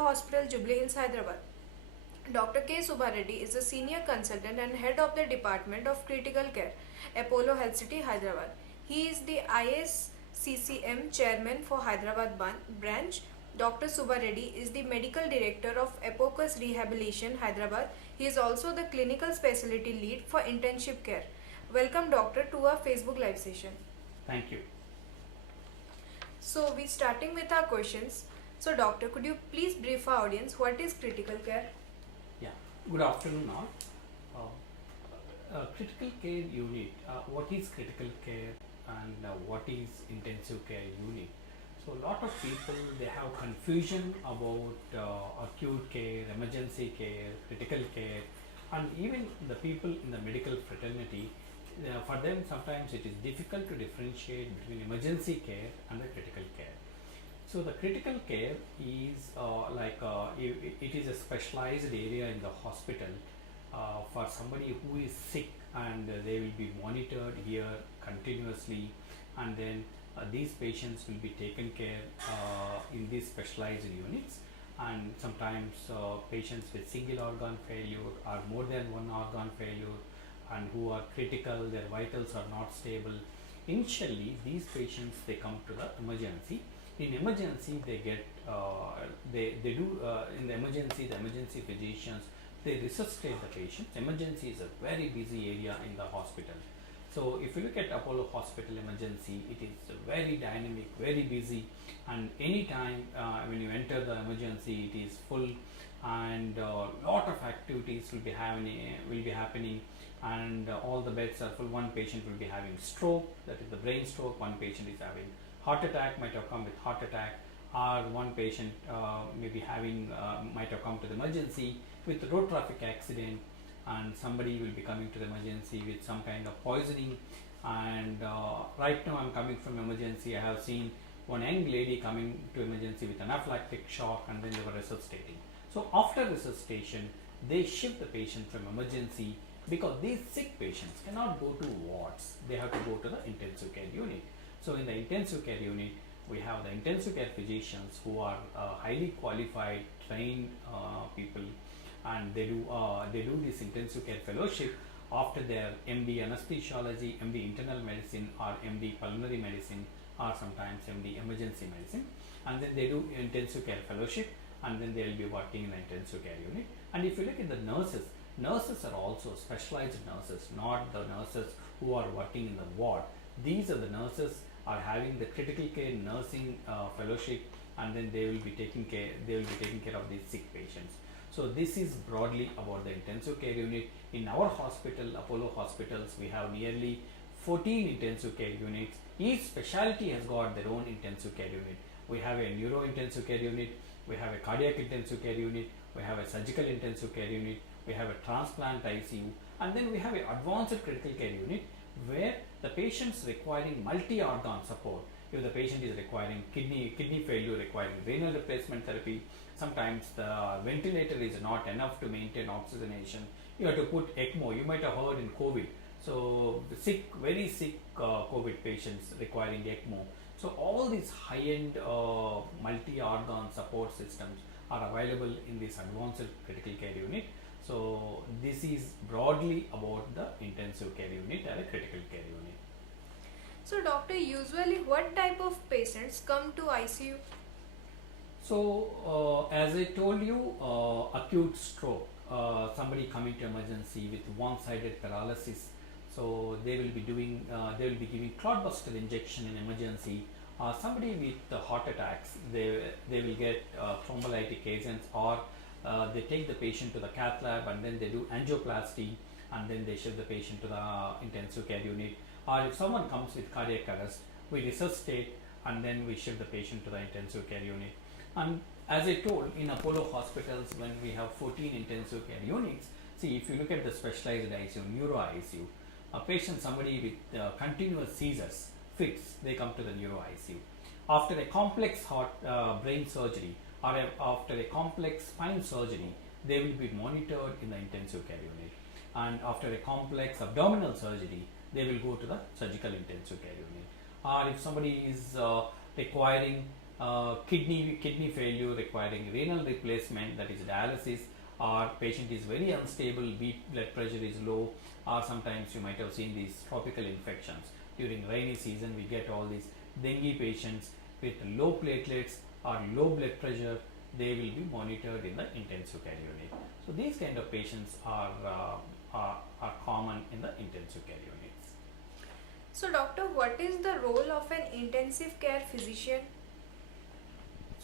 Hospital, Jubilee, Hyderabad. Dr. K. Subba Reddy is a senior consultant and head of the Department of Critical Care, Apollo Health City, Hyderabad. He is the ISCCM chairman for Hyderabad branch. Dr. Subba Reddy is the medical director of Apocus Rehabilitation, Hyderabad. He is also the clinical specialty lead for intensive care. Welcome, doctor, to our Facebook live session. Thank you. So, we starting with our questions. So, doctor, could you please brief our audience what is critical care? Yeah. Good afternoon, all. Critical care unit. What is critical care and what is intensive care unit? So, a lot of people they have confusion about acute care, emergency care, critical care, and even the people in the medical fraternity. For them, sometimes it is difficult to differentiate between emergency care and the critical care. So the critical care is it is a specialized area in the hospital for somebody who is sick, and they will be monitored here continuously, and then these patients will be taken care in these specialized units. And sometimes patients with single organ failure or more than one organ failure and who are critical, their vitals are not stable. Initially, these patients they come to the emergency. In emergency, they get in the emergency physicians they resuscitate the patient. Emergency is a very busy area in the hospital. So if you look at Apollo Hospital emergency, it is very dynamic, very busy, and anytime when you enter the emergency, it is full, and lot of activities will be happening, and all the beds are full. One patient will be having stroke, that is the brain stroke. One patient is having heart attack, might have come with heart attack, or one patient might have come to the emergency with road traffic accident, and somebody will be coming to the emergency with some kind of poisoning. And right now I'm coming from emergency. I have seen one young lady coming to emergency with anaphylactic shock, and then they were resuscitating. So after resuscitation, they shift the patient from emergency, because these sick patients cannot go to wards. They have to go to the intensive care unit. So in the intensive care unit, we have the intensive care physicians who are highly qualified, trained people, and they do this intensive care fellowship after their MD anesthesiology, MD internal medicine, or MD pulmonary medicine, or sometimes MD emergency medicine, and then they do intensive care fellowship, and then they will be working in the intensive care unit. And if you look at the nurses are also specialized nurses, not the nurses who are working in the ward. These are the nurses are having the critical care nursing fellowship, and then they will be taking care of these sick patients. So this is broadly about the intensive care unit. In our hospital, Apollo Hospitals, we have nearly 14 intensive care units. Each specialty has got their own intensive care unit. We have a neuro intensive care unit, we have a cardiac intensive care unit, we have a surgical intensive care unit, we have a transplant ICU, and then we have an advanced critical care unit where the patients requiring multi-organ support. If the patient is requiring kidney failure, requiring renal replacement therapy, sometimes the ventilator is not enough to maintain oxygenation, you have to put ECMO. You might have heard in COVID. So very sick COVID patients requiring ECMO. So all these high-end multi-organ support systems are available in this advanced critical care unit. So this is broadly about the intensive care unit or a critical care unit. So doctor, usually what type of patients come to ICU? So as I told you, acute stroke, somebody coming to emergency with one-sided paralysis, so they will be giving clotbuster injection in emergency. Somebody with heart attacks, they will get thrombolytic agents, or they take the patient to the cath lab, and then they do angioplasty, and then they shift the patient to the intensive care unit. Or if someone comes with cardiac arrest, we resuscitate, and then we shift the patient to the intensive care unit. And as I told, in Apollo hospitals, when we have 14 intensive care units, see, if you look at the specialized ICU, neuro ICU, somebody with continuous seizures, fits, they come to the neuro ICU. After a complex brain surgery, or after a complex spine surgery, they will be monitored in the intensive care unit. And after a complex abdominal surgery, they will go to the surgical intensive care unit. Or if somebody is requiring kidney failure requiring renal replacement, that is dialysis, or patient is very unstable, blood pressure is low, or sometimes you might have seen these tropical infections. During rainy season we get all these dengue patients with low platelets or low blood pressure. They will be monitored in the intensive care unit. So these kind of patients are common in the intensive care units. So, doctor, what is the role of an intensive care physician?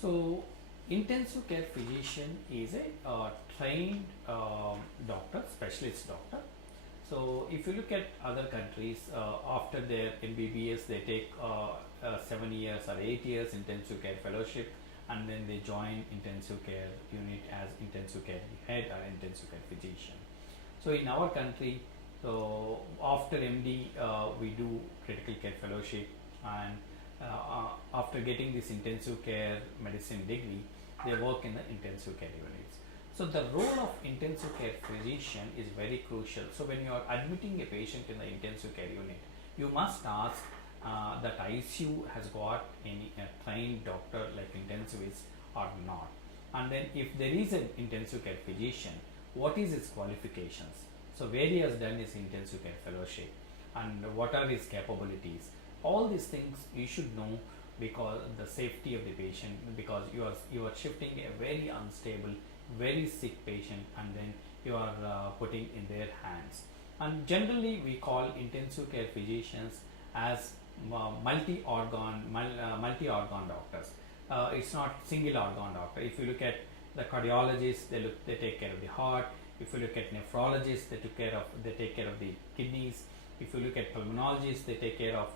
So, intensive care physician is a trained doctor, specialist doctor. So, if you look at other countries, after their MBBS, they take 7 years or 8 years intensive care fellowship, and then they join intensive care unit as intensive care head or intensive care physician. So, in our country, so after MD, we do critical care fellowship, and after getting this intensive care medicine degree, they work in the intensive care units. So the role of intensive care physician is very crucial. So when you are admitting a patient in the intensive care unit, you must ask that ICU has got any trained doctor like intensivist or not. And then if there is an intensive care physician, what is his qualifications? So where he has done his intensive care fellowship and what are his capabilities? All these things you should know, because the safety of the patient, because you are shifting a very unstable, very sick patient, and then you are putting in their hands. And generally we call intensive care physicians as multi-organ doctors. It's not single organ doctor. If you look at the cardiologists, they take care of the heart. If you look at nephrologists, they take care of the kidneys. If you look at pulmonologists, they take care of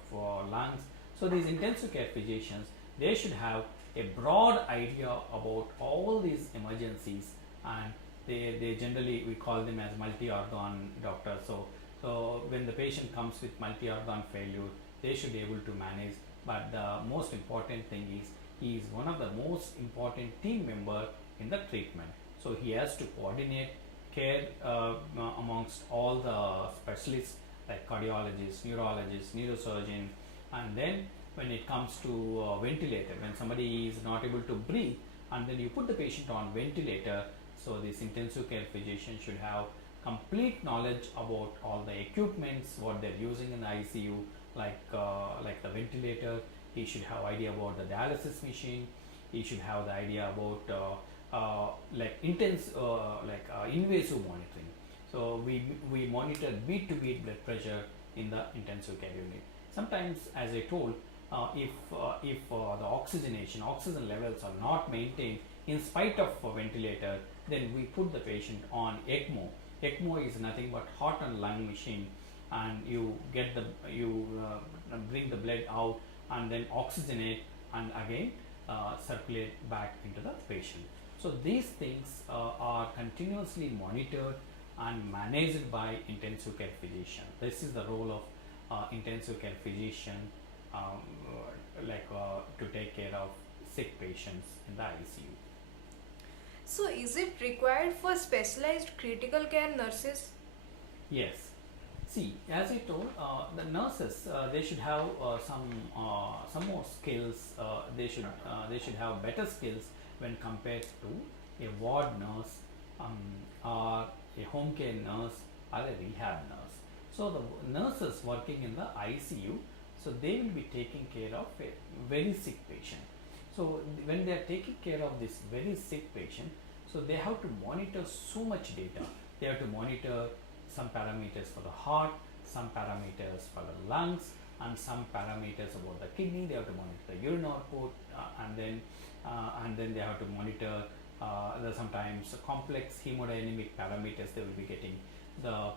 lungs. So these intensive care physicians, they should have a broad idea about all these emergencies, and they generally, we call them as multi-organ doctors. So when the patient comes with multi-organ failure, they should be able to manage. But the most important thing is, he is one of the most important team member in the treatment. So he has to coordinate care amongst all the specialists like cardiologists, neurologists, neurosurgeon. And then when it comes to ventilator, when somebody is not able to breathe, and then you put the patient on ventilator, so this intensive care physician should have complete knowledge about all the equipments, what they're using in the ICU, like the ventilator. He should have idea about the dialysis machine. He should have the idea about invasive monitoring. So we monitor beat to beat blood pressure in the intensive care unit. Sometimes, as I told, if the oxygen levels are not maintained in spite of a ventilator, then we put the patient on ECMO. ECMO is nothing but heart and lung machine, and you bring the blood out and then oxygenate and again circulate back into the patient. So these things are continuously monitored and managed by intensive care physician. This is the role of intensive care physician, to take care of sick patients in the ICU. So, is it required for specialized critical care nurses? Yes. See, as I told, the nurses, they should have some more skills. They should have better skills when compared to a ward nurse, or a home care nurse, or a rehab nurse. So the nurses working in the ICU, so they will be taking care of a very sick patient. So when they are taking care of this very sick patient, so they have to monitor so much data. They have to monitor some parameters for the heart, some parameters for the lungs, and some parameters about the kidney. They have to monitor the urine output, and then they have to monitor the sometimes complex hemodynamic parameters. They will be getting the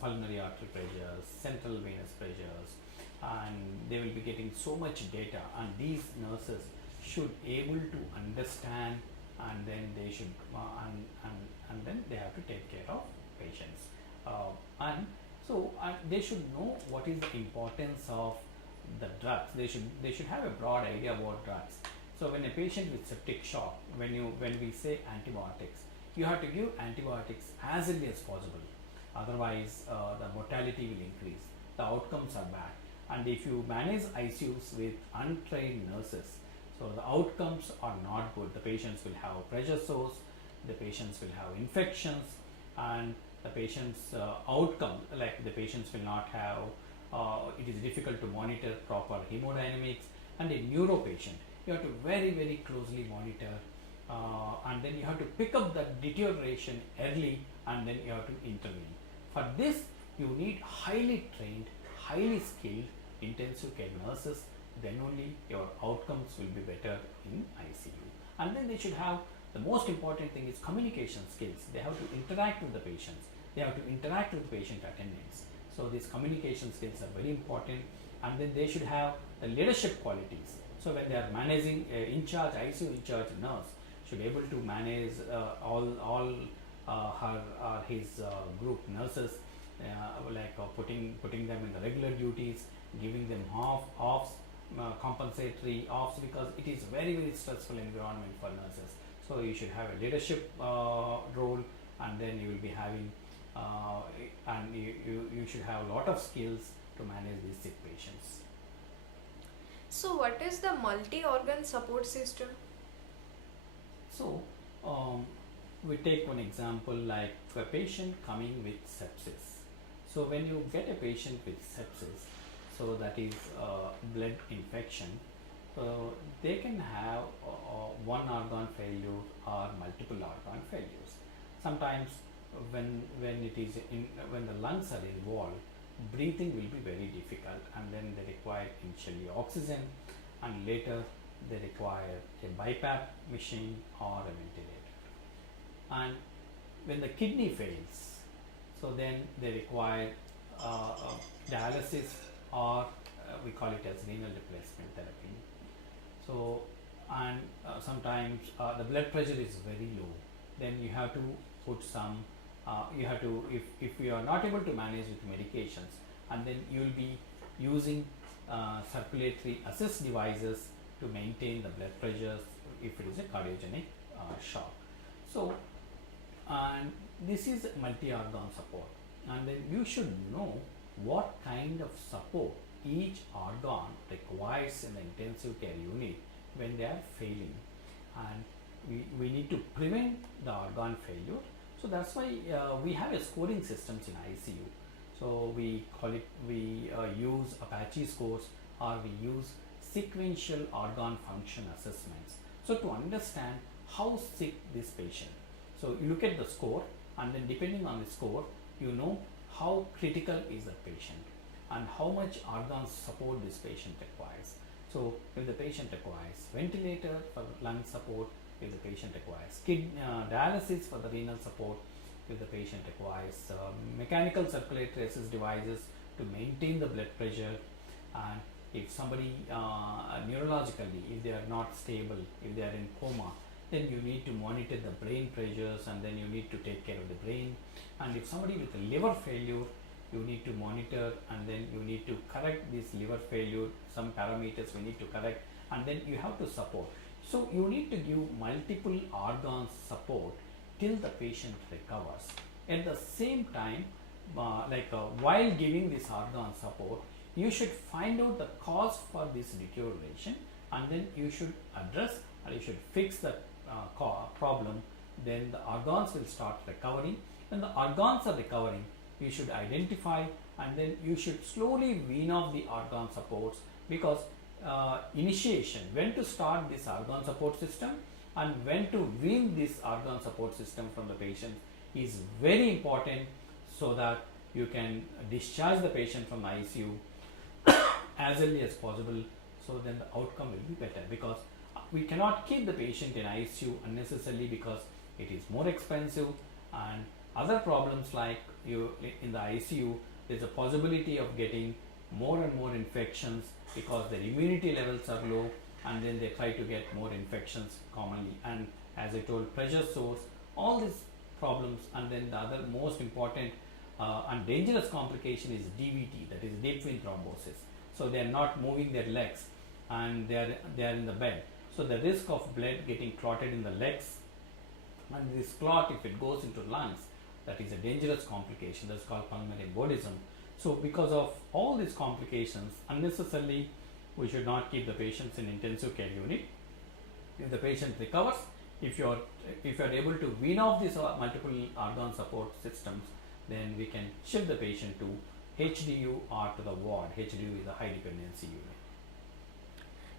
pulmonary artery pressures, central venous pressures, and they will be getting so much data. And these nurses should able to understand, and then they should and then they have to take care of patients. And so they should know what is the importance of the drugs. They should have a broad idea about drugs. So when a patient with septic shock, when we say antibiotics, you have to give antibiotics as early as possible. Otherwise, the mortality will increase. The outcomes are bad. And if you manage ICUs with untrained nurses, So the outcomes are not good. The patients will have pressure sores, the patients will have infections, and the patient's outcome, like the patients will not have, it is difficult to monitor proper hemodynamics. And a neuro patient, you have to very, very closely monitor, and then you have to pick up the deterioration early, and then you have to intervene. For this, you need highly trained, highly skilled intensive care nurses. Then only your outcomes will be better in ICU. And then they should have, the most important thing is communication skills. They have to interact with the patients. They have to interact with patient attendants. So these communication skills are very important. And then they should have the leadership qualities. So when they are managing ICU in charge nurse should be able to manage all his group nurses, putting them in the regular duties, giving them offs, compensatory offs, because it is very, very stressful environment for nurses. So you should have a leadership role, and then you will be having and you should have a lot of skills to manage these sick patients. So what is the multi-organ support system? So we take one example, like a patient coming with sepsis. So when you get a patient with sepsis, so that is blood infection, so they can have one organ failure or multiple organ failures. Sometimes when the lungs are involved, breathing will be very difficult, and then they require initially oxygen, and later they require a BiPAP machine or a ventilator. And when the kidney fails, so then they require dialysis, or we call it as renal replacement therapy. So, and sometimes the blood pressure is very low, then you have to put some, if you are not able to manage with medications, and then you will be using circulatory assist devices to maintain the blood pressures if it is a cardiogenic shock. So, and this is multi-organ support, and then you should know what kind of support each organ requires in the intensive care unit when they are failing, and we need to prevent the organ failure. So that's why we have a scoring systems in ICU. So we use Apache scores, or we use sequential organ function assessments. So to understand how sick this patient. So you look at the score, and then depending on the score, you know how critical is the patient and how much organ support this patient requires. So if the patient requires ventilator for lung support, if the patient requires dialysis for the renal support, if the patient requires mechanical circulatory assist devices to maintain the blood pressure, and if somebody neurologically, if they are not stable, if they are in coma, then you need to monitor the brain pressures, and then you need to take care of the brain. And if somebody with a liver failure, you need to monitor, and then you need to correct this liver failure, some parameters we need to correct, and then you have to support. So you need to give multiple organ support till the patient recovers. At the same time, while giving this organ support, you should find out the cause for this deterioration, and then you should address, or you should fix the problem. Then the organs will start recovering. When the organs are recovering, you should identify, and then you should slowly wean off the organ supports, because initiation, when to start this organ support system and when to wean this organ support system from the patient is very important, so that you can discharge the patient from ICU as early as possible, so then the outcome will be better. Because we cannot keep the patient in ICU unnecessarily, because it is more expensive, and other problems like in the ICU, there is a possibility of getting more and more infections because their immunity levels are low, and then they try to get more infections commonly. And as I told, pressure sores, all these problems. And then the other most important and dangerous complication is DVT, that is deep vein thrombosis. So they are not moving their legs, and they are in the bed. So the risk of blood getting clotted in the legs, and this clot, if it goes into lungs, that is a dangerous complication. That's called pulmonary embolism. So because of all these complications, unnecessarily we should not keep the patients in intensive care unit. If the patient recovers, if you're able to wean off these multiple organ support systems, then we can shift the patient to HDU or to the ward. HDU is a high dependency unit.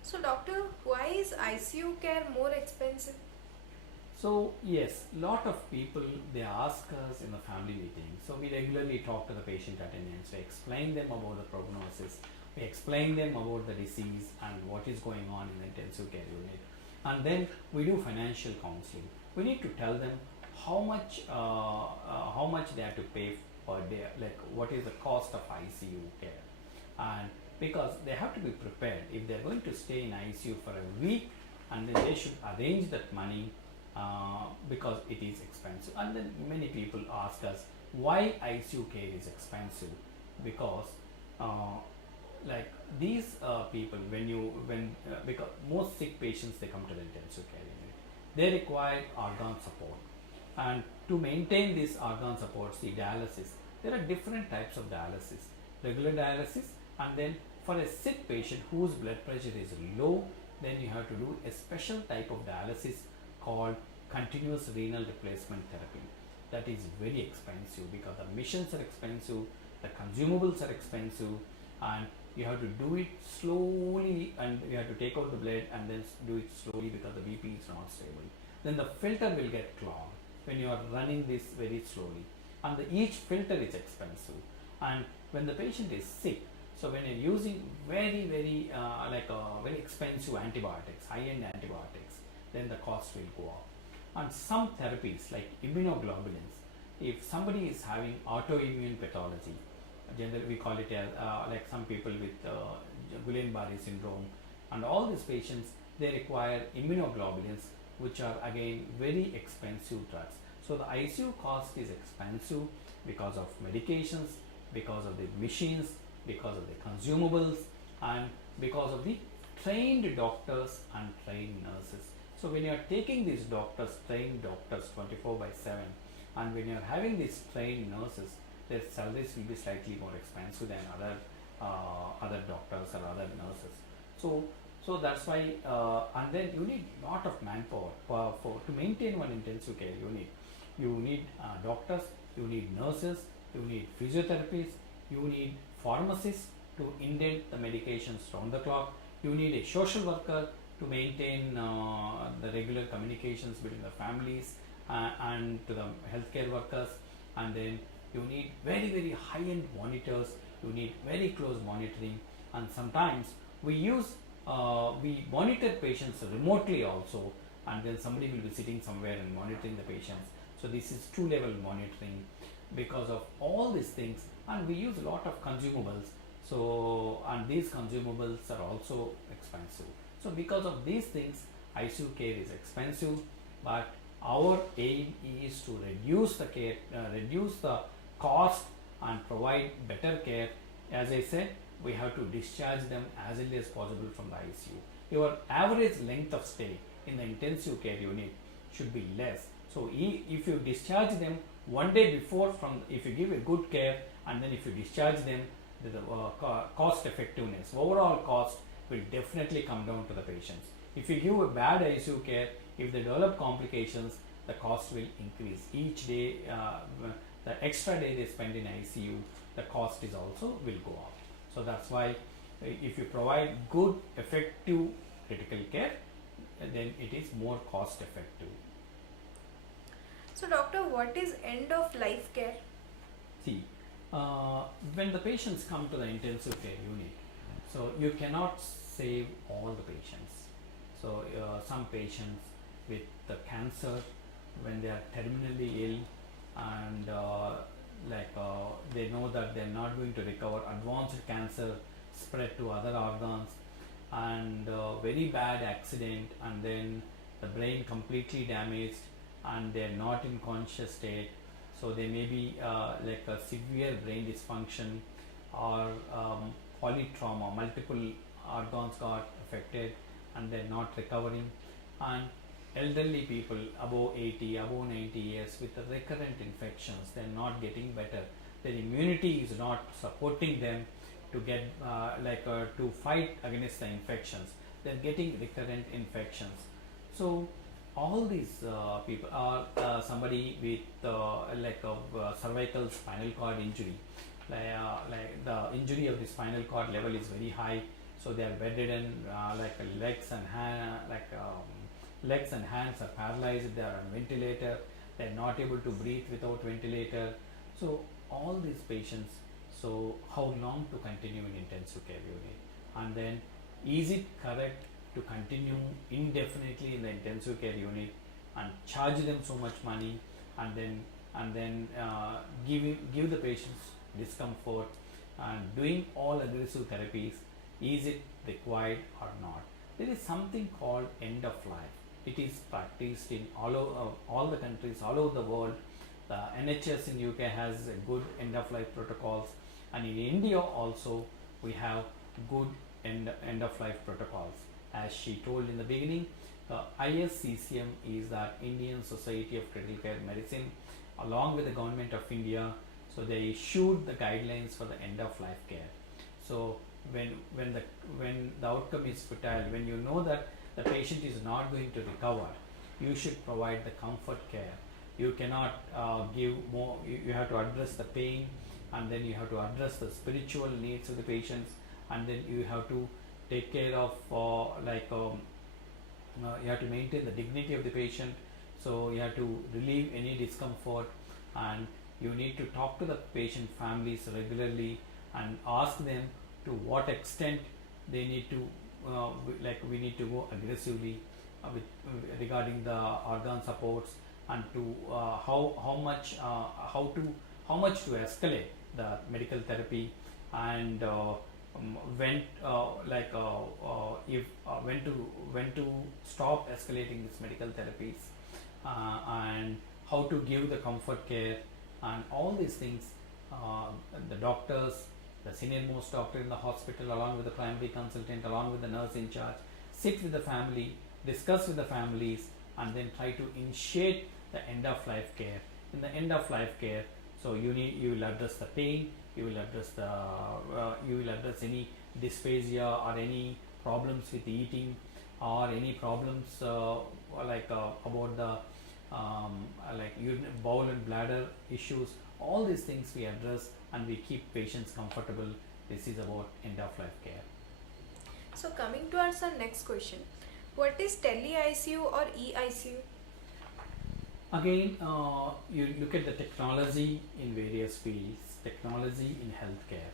So, doctor, why is ICU care more expensive? So yes, lot of people, they ask us in the family meeting. So we regularly talk to the patient attendants. We explain them about the prognosis. We explain them about the disease and what is going on in the intensive care unit. And then we do financial counseling. We need to tell them how much they have to pay per day, like what is the cost of ICU care, and because they have to be prepared if they're going to stay in ICU for a week, and then they should arrange that money because it is expensive. And then many people ask us why ICU care is expensive, because like these people, because most sick patients, they come to the intensive care unit, they require organ support, and to maintain this organ support, see dialysis, there are different types of dialysis: regular dialysis, and then for a sick patient whose blood pressure is low, then you have to do a special type of dialysis called continuous renal replacement therapy. That is very expensive because the machines are expensive, the consumables are expensive, and you have to do it slowly, and you have to take out the blood and then do it slowly because the BP is not stable. Then the filter will get clogged when you are running this very slowly, and each filter is expensive. And when the patient is sick, so when you're using very expensive antibiotics, high-end antibiotics, then the cost will go up. And some therapies like immunoglobulins, if somebody is having autoimmune pathology, generally we call it as like some people with Guillain-Barré syndrome, and all these patients, they require immunoglobulins, which are again very expensive drugs. So the ICU cost is expensive because of medications, because of the machines, because of the consumables, and because of the trained doctors and trained nurses. So when you are taking these doctors, trained doctors 24/7, and when you are having these trained nurses, their salaries will be slightly more expensive than other doctors or other nurses. So that's why, and then you need lot of manpower to maintain one intensive care unit. You need doctors, you need nurses, you need physiotherapists, you need pharmacists to indent the medications round the clock. You need a social worker to maintain the regular communications between the families and to the healthcare workers. And then you need very high-end monitors. You need very close monitoring, and sometimes we monitor patients remotely also, and then somebody will be sitting somewhere and monitoring the patients. So this is two-level monitoring because of all these things, and we use a lot of consumables. So, and these consumables are also expensive. So because of these things, ICU care is expensive, but our aim is to reduce the care, reduce the cost, and provide better care. As I said, we have to discharge them as early as possible from the ICU. Your average length of stay in the intensive care unit should be less. So if you discharge them one day before, if you give a good care, and then if you discharge them, the cost effectiveness, overall cost will definitely come down to the patients. If you give a bad ICU care, if they develop complications, the cost will increase. Each day, the extra day they spend in ICU, the cost is also will go up. So that's why if you provide good, effective critical care, then it is more cost effective. So, doctor, what is end of life care? See, when the patients come to the intensive care unit, so you cannot save all the patients. So some patients with the cancer, when they are terminally ill, and they know that they are not going to recover, advanced cancer spread to other organs, and very bad accident, and then the brain completely damaged, and they are not in conscious state. So they may be like a severe brain dysfunction, or polytrauma, multiple organs got affected and they're not recovering. And elderly people above 80, above 90 years with the recurrent infections, they're not getting better. Their immunity is not supporting them to get to fight against the infections. They're getting recurrent infections. So all these people are somebody with cervical spinal cord injury, like the injury of the spinal cord level is very high, so they are bedridden, legs and hands are paralyzed, they are on ventilator, they are not able to breathe without ventilator. So all these patients, so how long to continue in intensive care unit, and then is it correct to continue indefinitely in the intensive care unit and charge them so much money, and then give the patients discomfort and doing all aggressive therapies? Is it required or not? There is something called end of life. It is practiced in all the countries all over the world. The NHS in UK has a good end of life protocols, and in India also we have good end of life protocols. As she told in the beginning, the ISCCM is the Indian Society of Critical Care Medicine, along with the Government of India. So they issued the guidelines for the end of life care. So when the outcome is futile, when you know that the patient is not going to recover, you should provide the comfort care. You cannot give more. You have to address the pain, and then you have to address the spiritual needs of the patients, and then you have to take care of you have to maintain the dignity of the patient. So you have to relieve any discomfort, and you need to talk to the patient families regularly and ask them to what extent they need to we need to go aggressively with regarding the organ supports, and to how much to escalate the medical therapy, and when if when to stop escalating these medical therapies, and how to give the comfort care, and all these things. The doctors, the senior most doctor in the hospital, along with the primary consultant, along with the nurse in charge, sit with the family, discuss with the families, and then try to initiate the end of life care. In the end of life care, so you will address the pain, you will address any dysphagia or any problems with eating, or any problems about the bowel and bladder issues. All these things we address, and we keep patients comfortable. This is about end of life care. So coming to our next question, what is Delhi ICU or EICU? Again, you look at the technology in various fields. Technology in healthcare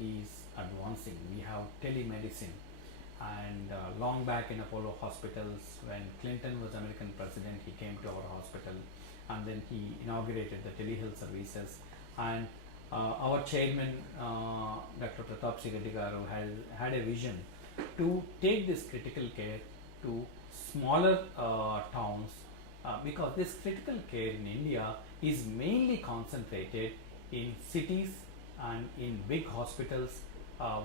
is advancing. We have telemedicine, and long back in Apollo hospitals, when Clinton was American president, he came to our hospital, and then he inaugurated the telehealth services. And our chairman, Dr. Pratap Reddy garu, had a vision to take this critical care to smaller towns, because this critical care in India is mainly concentrated in cities and in big hospitals.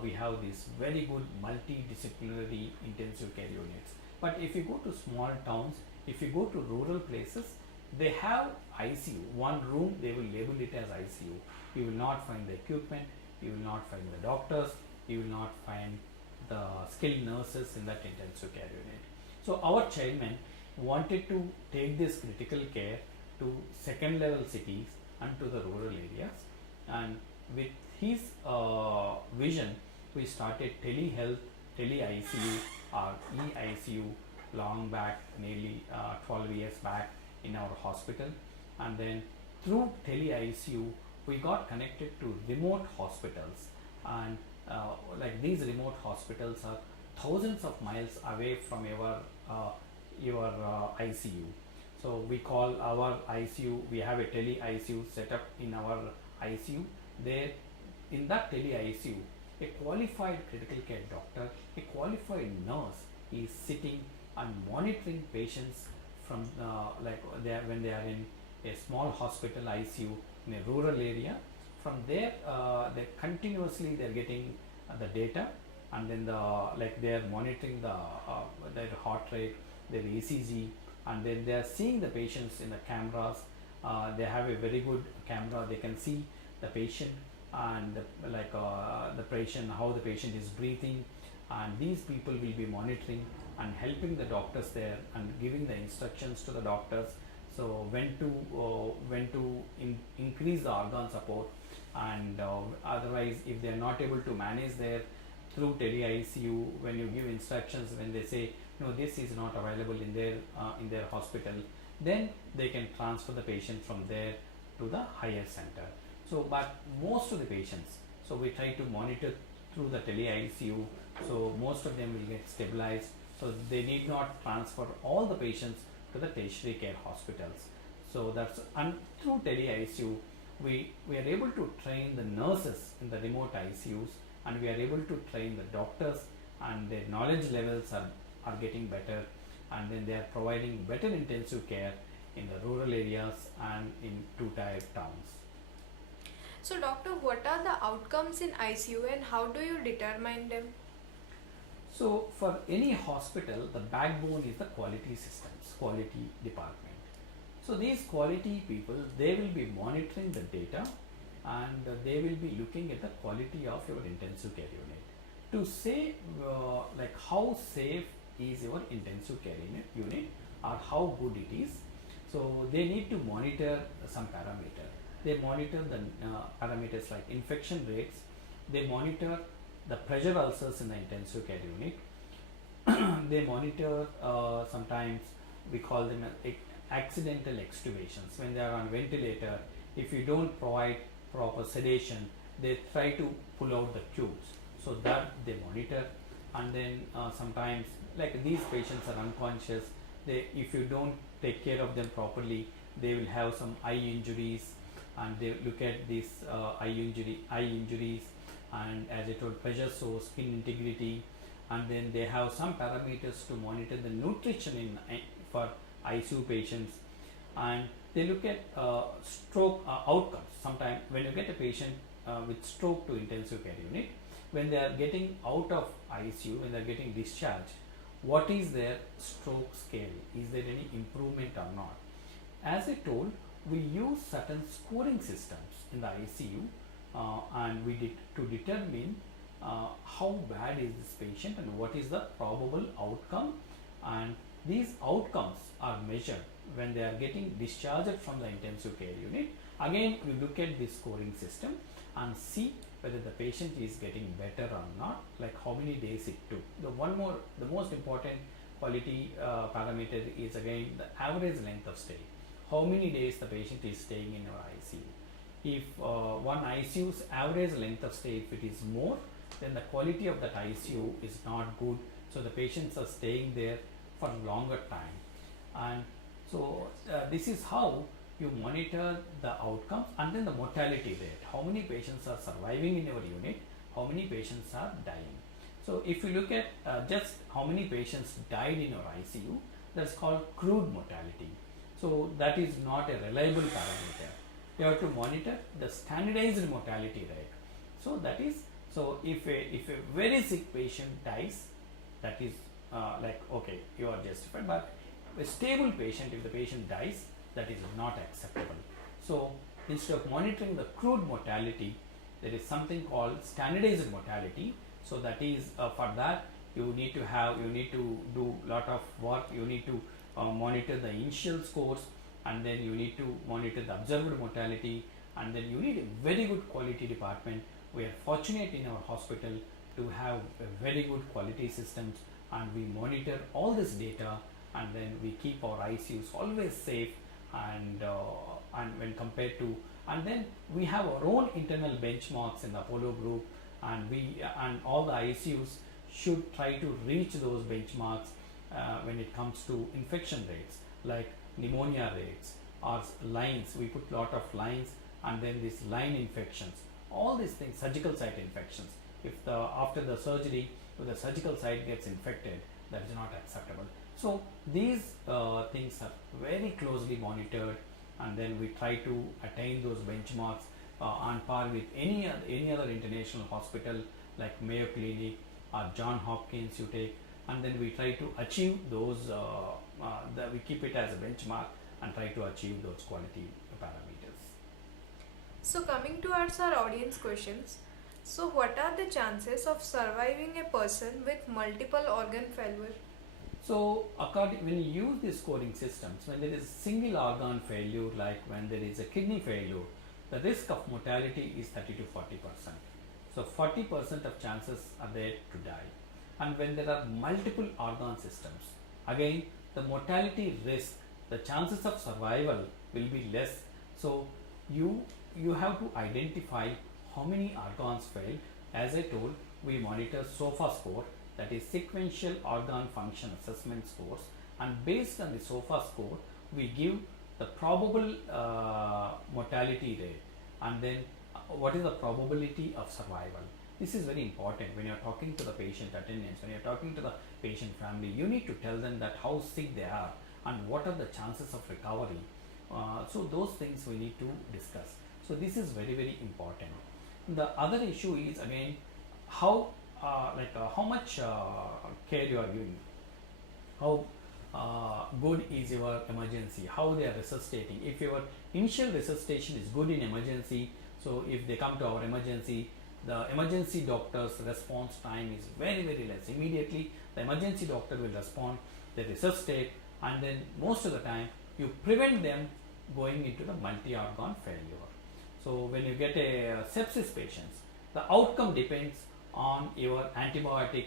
We have these very good multidisciplinary intensive care units. But if you go to small towns, if you go to rural places, they have ICU. One room, they will label it as ICU. You will not find the equipment, you will not find the doctors, you will not find the skilled nurses in that intensive care unit. So our chairman wanted to take this critical care to second level cities and to the rural areas, and with his vision, we started telehealth, tele ICU or EICU long back, nearly 12 years back in our hospital. And then through tele ICU, we got connected to remote hospitals, and these remote hospitals are thousands of miles away from your ICU. So we call our ICU, we have a tele ICU set up in our ICU. There, in that tele ICU, a qualified critical care doctor, a qualified nurse is sitting and monitoring patients from when they are in a small hospital ICU in a rural area. From there, they continuously they're getting the data, and then they are monitoring their heart rate, their ECG, and then they are seeing the patients in the cameras. They have a very good camera. They can see the patient and the patient, how the patient is breathing, and these people will be monitoring, and helping the doctors there and giving the instructions to the doctors, so when to increase the organ support, and otherwise if they are not able to manage their through Delhi ICU, when you give instructions, when they say no, this is not available in their hospital, then they can transfer the patient from there to the higher center. So but most of the patients, so we try to monitor through the Delhi ICU, so most of them will get stabilized, so they need not transfer all the patients to the tertiary care hospitals. So that's, and through Delhi ICU we are able to train the nurses in the remote ICUs, and we are able to train the doctors, and their knowledge levels are getting better, and then they are providing better intensive care in the rural areas and in two-tier towns. So, doctor, what are the outcomes in ICU and how do you determine them? So for any hospital, the backbone is the quality systems, quality department. So these quality people, they will be monitoring the data, and they will be looking at the quality of your intensive care unit to say like how safe is your intensive care unit or how good it is. So they need to monitor some parameter. They monitor the parameters like infection rates. They monitor the pressure ulcers in the intensive care unit. They monitor sometimes we call them accidental extubations when they are on ventilator. If you don't provide proper sedation, they try to pull out the tubes, so that they monitor. And then sometimes like these patients are unconscious, they, if you don't take care of them properly, they will have some eye injuries, and they look at these eye injuries, and as I told, pressure sores, skin integrity, and then they have some parameters to monitor the nutrition in for ICU patients, and they look at stroke outcomes. Sometimes when you get a patient with stroke to intensive care unit, when they are getting out of ICU, when they are getting discharged, what is their stroke scale? Is there any improvement or not? As I told, we use certain scoring systems in the ICU, and we did to determine how bad is this patient and what is the probable outcome, and these outcomes are measured when they are getting discharged from the intensive care unit. Again, we look at this scoring system and see whether the patient is getting better or not, like how many days it took. The most important quality parameter is again the average length of stay. How many days the patient is staying in our ICU. If one ICU's average length of stay, if it is more, then the quality of that ICU is not good. So the patients are staying there for longer time, and so this is how you monitor the outcomes. And then the mortality rate, how many patients are surviving in your unit, how many patients are dying. So if you look at just how many patients died in your ICU, that's called crude mortality. So that is not a reliable parameter. You have to monitor the standardized mortality rate. So that is, so if a very sick patient dies, that is like okay, you are justified, but a stable patient, if the patient dies, that is not acceptable. So instead of monitoring the crude mortality, there is something called standardized mortality. So that is for that you need to do lot of work. You need to monitor the initial scores, and then you need to monitor the observed mortality, and then you need a very good quality department. We are fortunate in our hospital to have a very good quality systems, and we monitor all this data, and then we keep our ICUs always safe, and when compared to, and then we have our own internal benchmarks in the Apollo group, and all the ICUs should try to reach those benchmarks when it comes to infection rates like pneumonia rates or lines. We put lot of lines, and then these line infections, all these things, surgical site infections. If after the surgery, if the surgical site gets infected, that is not acceptable. So these things are very closely monitored, and then we try to attain those benchmarks on par with any other international hospital like Mayo Clinic or John Hopkins you take, and then we try to achieve those. We keep it as a benchmark and try to achieve those quality parameters. So coming towards our audience questions, so what are the chances of surviving a person with multiple organ failure? So when you use these scoring systems, when there is single organ failure, like when there is a kidney failure, the risk of mortality is 30 to 40%. So 40% of chances are there to die. And when there are multiple organ systems, again the mortality risk, the chances of survival will be less. So you have to identify how many organs fail. As I told, we monitor SOFA score, that is sequential organ function assessment scores, and based on the SOFA score we give the probable mortality rate, and then what is the probability of survival. This is very important when you are talking to the patient attendants, when you are talking to the patient family. You need to tell them that how sick they are and what are the chances of recovery. So those things we need to discuss. So this is very, very important. The other issue is again how how much care you are giving, how good is your emergency, how they are resuscitating. If your initial resuscitation is good in emergency, so if they come to our emergency, the emergency doctor's response time is very, very less. Immediately the emergency doctor will respond, they resuscitate, and then most of the time you prevent them going into the multi-organ failure. So when you get a sepsis patients, the outcome depends on your antibiotic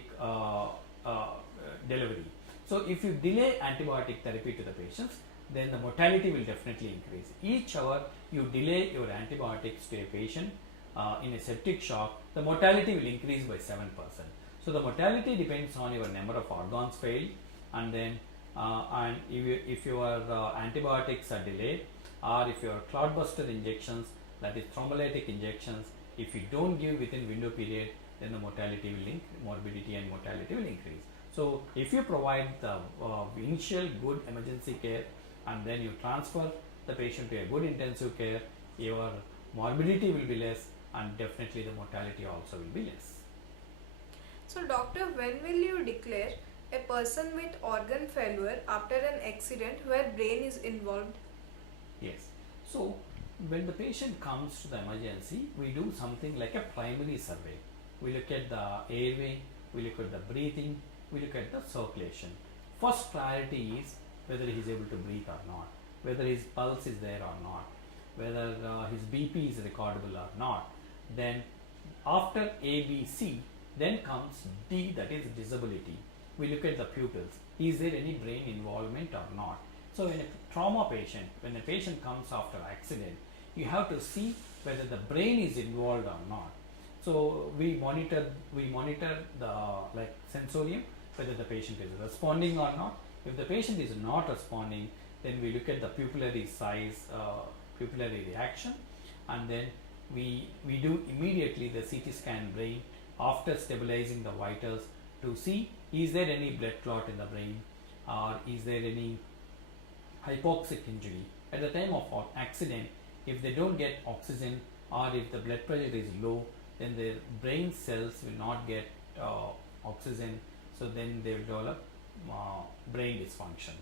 delivery. So if you delay antibiotic therapy to the patients, then the mortality will definitely increase. Each hour you delay your antibiotics to a patient in a septic shock, the mortality will increase by 7%. So the mortality depends on your number of organs failed, and then and if your antibiotics are delayed, or if your clotbuster injections, that is thrombolytic injections, if you don't give within window period, then the mortality will morbidity and mortality will increase. So if you provide the initial good emergency care and then you transfer the patient to a good intensive care, your morbidity will be less and definitely the mortality also will be less. So doctor, when will you declare a person with organ failure after an accident where brain is involved? Yes. So when the patient comes to the emergency, we do something like a primary survey. We look at the airway, we look at the breathing, we look at the circulation. First priority is whether he is able to breathe or not, whether his pulse is there or not, whether his BP is recordable or not. Then after A, B, C, then comes D, that is disability. We look at the pupils. Is there any brain involvement or not? So in a trauma patient, when a patient comes after accident, you have to see whether the brain is involved or not. So we monitor the sensorium, whether the patient is responding or not. If the patient is not responding, then we look at the pupillary size, pupillary reaction, and then we do immediately the CT scan brain after stabilizing the vitals to see is there any blood clot in the brain, or is there any hypoxic injury. At the time of accident, if they don't get oxygen or if the blood pressure is low, then the brain cells will not get oxygen, so then they will develop brain dysfunction.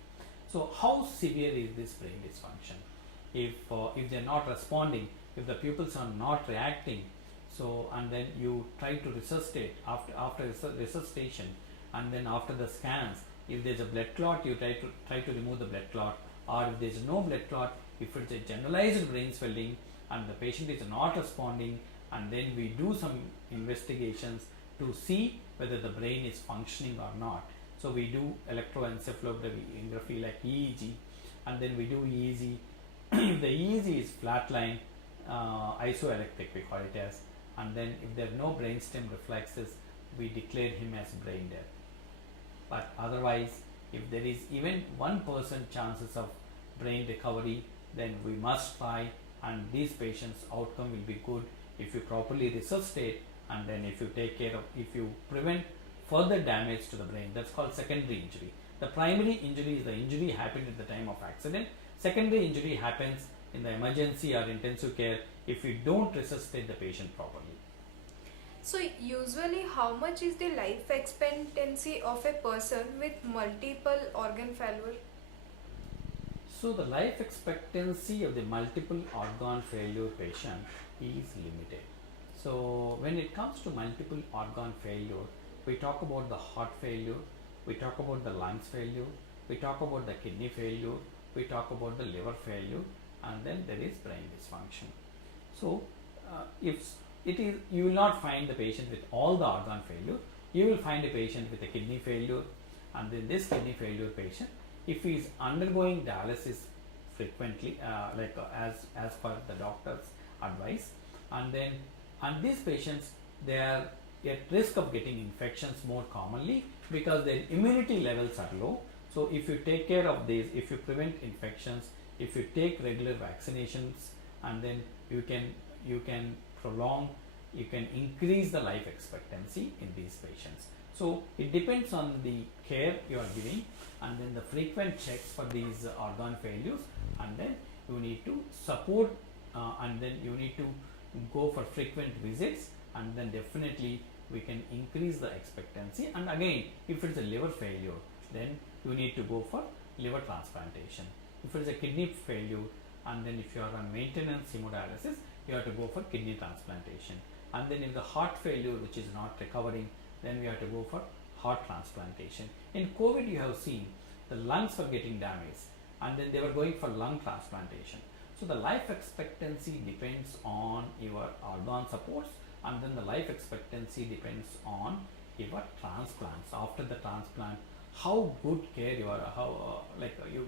So how severe is this brain dysfunction? If they are not responding, if the pupils are not reacting, so and then you try to resuscitate after resuscitation, and then after the scans, if there is a blood clot, you try to remove the blood clot, or if there is no blood clot, if it's a generalized brain swelling and the patient is not responding, and then we do some investigations to see whether the brain is functioning or not. So we do electroencephalography like EEG, and then we do EEG. The EEG is flatline, isoelectric we call it as, and then if there are no brainstem reflexes, we declare him as brain dead. But otherwise, if there is even 1% chances of brain recovery, then we must try, and these patients' outcome will be good if you properly resuscitate, and then if you prevent further damage to the brain. That's called secondary injury. The primary injury is the injury happened at the time of accident. Secondary injury happens in the emergency or intensive care if you don't resuscitate the patient properly. So usually how much is the life expectancy of a person with multiple organ failure? So the life expectancy of the multiple organ failure patient is limited. So when it comes to multiple organ failure, we talk about the heart failure, we talk about the lungs failure, we talk about the kidney failure, we talk about the liver failure, and then there is brain dysfunction. So, if it is, you will not find the patient with all the organ failure. You will find a patient with a kidney failure, and then this kidney failure patient, if he is undergoing dialysis frequently, as per the doctor's advice, and these patients, they are at risk of getting infections more commonly because their immunity levels are low. So if you take care of these, if you prevent infections, if you take regular vaccinations, and then you can prolong, you can increase the life expectancy in these patients. So it depends on the care you are giving, and then the frequent checks for these organ failures, and then you need to support, and then you need to go for frequent visits, and then definitely we can increase the expectancy. And again, if it's a liver failure, then you need to go for liver transplantation. If it's a kidney failure, and then if you are on maintenance hemodialysis, you have to go for kidney transplantation. And then if the heart failure which is not recovering, then we have to go for heart transplantation. In COVID, you have seen the lungs were getting damaged, and then they were going for lung transplantation. So the life expectancy depends on your organ supports, and then the life expectancy depends on your transplants. After the transplant, how good care you are,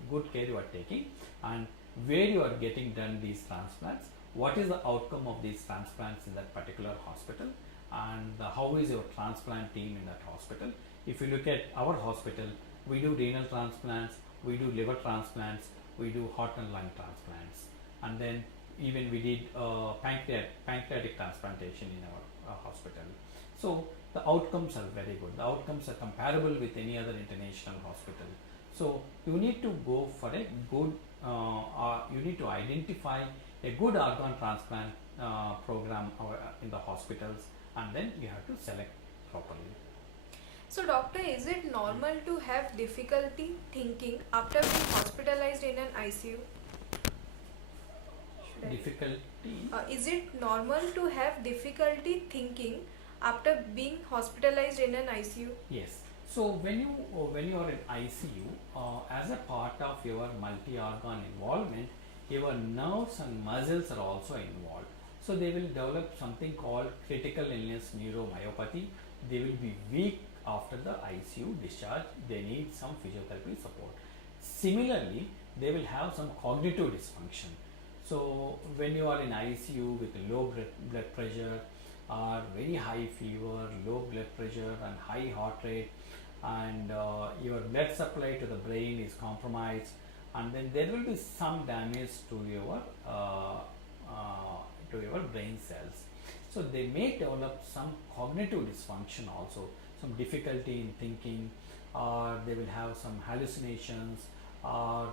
good care you are taking, and where you are getting done these transplants, what is the outcome of these transplants in that particular hospital, and how is your transplant team in that hospital. If you look at our hospital, we do renal transplants, we do liver transplants, we do heart and lung transplants, and then even we did pancreatic transplantation in our hospital. So the outcomes are very good. The outcomes are comparable with any other international hospital. So you need to go for a good, you need to identify a good organ transplant program in the hospitals, and then you have to select properly. So, doctor, is it normal to have difficulty thinking after being hospitalized in an ICU? Difficulty? Is it normal to have difficulty thinking after being hospitalized in an ICU? Yes. So when you are in ICU, as a part of your multi-organ involvement, your nerves and muscles are also involved. So they will develop something called critical illness neuromyopathy. They will be weak after the ICU discharge. They need some physiotherapy support. Similarly, they will have some cognitive dysfunction. So when you are in ICU with low blood pressure, or very high fever, low blood pressure and high heart rate, and your blood supply to the brain is compromised, and then there will be some damage to your brain cells. So they may develop some cognitive dysfunction also, some difficulty in thinking, or they will have some hallucinations, or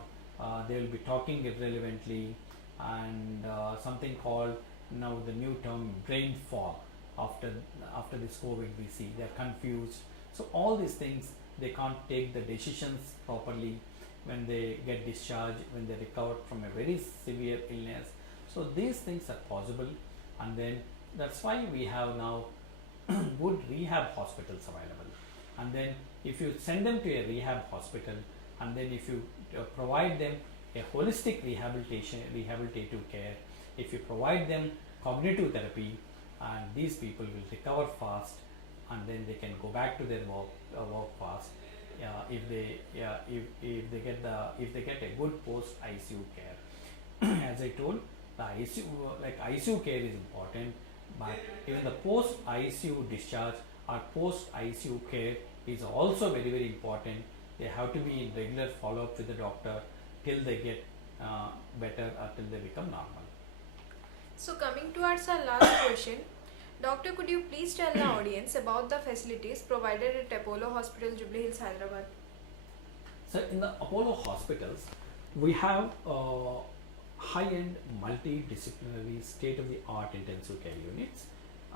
they will be talking irrelevantly, and something called now the new term brain fog. After this COVID, we see they are confused. So all these things, they can't take the decisions properly when they get discharged, when they recover from a very severe illness. So these things are possible, and then that's why we have now good rehab hospitals available. And then if you send them to a rehab hospital, and then if you provide them a holistic rehabilitative care, if you provide them cognitive therapy, and these people will recover fast, and then they can go back to their work fast, if they get a good post ICU care. As I told, the ICU care is important, but even the post ICU discharge or post ICU care is also very, very important. They have to be in regular follow up with the doctor till they get better or till they become normal. So coming towards our last question, doctor, could you please tell the audience about the facilities provided at Apollo Hospital, Jubilee Hills, Hyderabad? So in the Apollo hospitals, we have high-end multidisciplinary state-of-the-art intensive care units,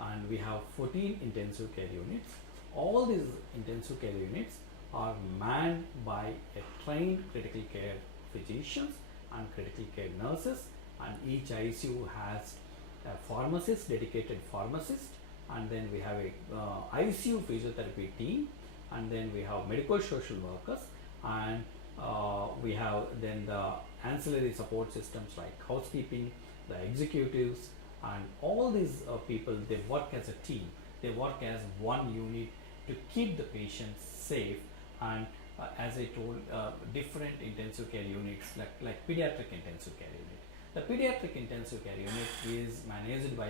and we have 14 intensive care units. All these intensive care units are manned by a trained critical care physicians and critical care nurses, and each ICU has a pharmacist, dedicated pharmacist, and then we have a ICU physiotherapy team, and then we have medical social workers, and we have then the ancillary support systems like housekeeping, the executives, and all these people, they work as a team, they work as one unit to keep the patients safe. And as I told, different intensive care units like pediatric intensive care unit. The pediatric intensive care unit is managed by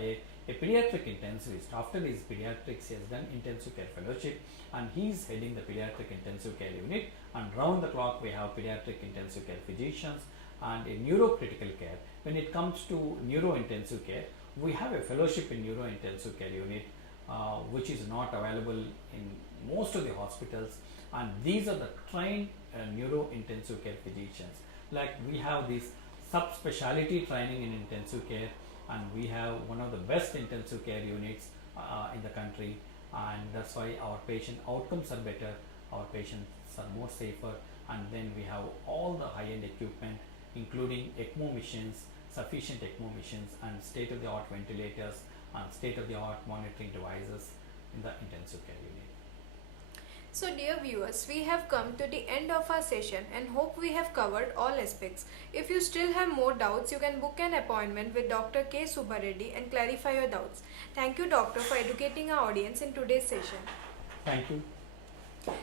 a pediatric intensivist. After his pediatrics, he has done intensive care fellowship, and he is heading the pediatric intensive care unit. And round the clock, we have pediatric intensive care physicians and a neurocritical care. When it comes to neuro-intensive care, we have a fellowship in neuro-intensive care unit, which is not available in most of the hospitals. And these are the trained neuro-intensive care physicians. Like we have this subspecialty training in intensive care, and we have one of the best intensive care units in the country, and that's why our patient outcomes are better, our patients are more safer, and then we have all the high-end equipment including ECMO machines, sufficient ECMO machines, and state-of-the-art ventilators and state-of-the-art monitoring devices in the intensive care unit. So dear viewers, we have come to the end of our session and hope we have covered all aspects. If you still have more doubts, you can book an appointment with Dr. K. Subba Reddy and clarify your doubts. Thank you, doctor, for educating our audience in today's session. Thank you.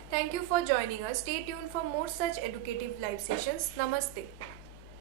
Thank you for joining us. Stay tuned for more such educative live sessions. Namaste.